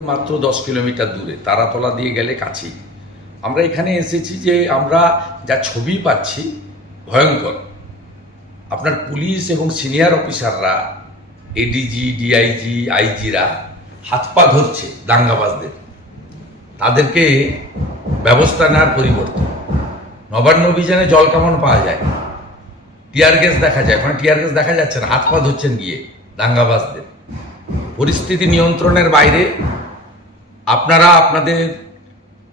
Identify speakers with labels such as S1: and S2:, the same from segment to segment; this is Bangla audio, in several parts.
S1: মাত্র দশ কিলোমিটার দূরে, তারাতলা দিয়ে গেলে কাছেই। আমরা এখানে এসেছি যে আমরা যা ছবি পাচ্ছি, ভয়ঙ্কর। আপনার পুলিশ এবং সিনিয়র অফিসাররা এডিজি ডিআইজি আইজিরা হাত পা ধরছে দাঙ্গাবাজদের। তাদেরকে ব্যবস্থা নেওয়ার পরিবর্তে। নবান্ন অভিযানে জল কেমন পাওয়া যায়? টিয়ার গ্যাস দেখা যায় ওখানে টিয়ার গ্যাস দেখা যাচ্ছে না, হাত পা ধরছেন গিয়ে দাঙ্গাবাজদের। পরিস্থিতি নিয়ন্ত্রণের বাইরে আপনারা আপনাদের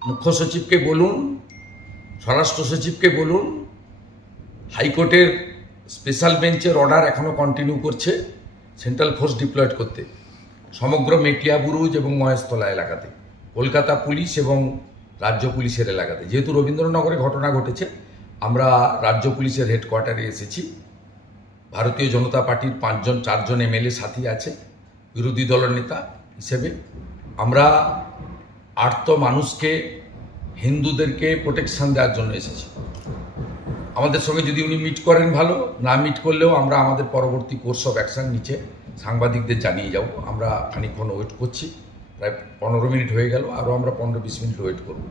S1: মুখ্য সচিবকে বলুন, স্বরাষ্ট্র সচিবকে বলুন, হাইকোর্টের স্পেশাল বেঞ্চের অর্ডার এখনও কন্টিনিউ করছে, সেন্ট্রাল ফোর্স ডিপ্লয়েড করতে, সমগ্র মেটিয়া বুরুজ এবং মহেশতলা এলাকাতে, কলকাতা পুলিশ এবং রাজ্য পুলিশের এলাকাতে। যেহেতু রবীন্দ্রনগরে ঘটনা ঘটেছে, আমরা রাজ্য পুলিশের হেডকোয়ার্টারে এসেছি। ভারতীয় জনতা পার্টির পাঁচজন, চারজন এমএলএ সাথী আছে, বিরোধী দলের নেতা হিসেবে। আমরা আর্ত মানুষকে, হিন্দুদেরকে প্রোটেকশন দেওয়ার জন্য এসেছি। আমাদের সঙ্গে যদি উনি মিট করেন ভালো, না মিট করলেও আমরা আমাদের পরবর্তী কোর্স অফ অ্যাকশন নিচে সাংবাদিকদের জানিয়ে যাব। আমরা খানিকক্ষণ ওয়েট করছি, প্রায় পনেরো মিনিট হয়ে গেল, আরও আমরা পনেরো বিশ মিনিট ওয়েট করব।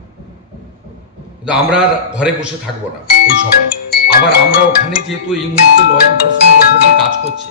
S1: কিন্তু আমরা ঘরে বসে থাকব না এই সময়। আবার আমরা ওখানে যেহেতু এই মুহূর্তে ল এনফোর্সমেন্ট কাজ করছে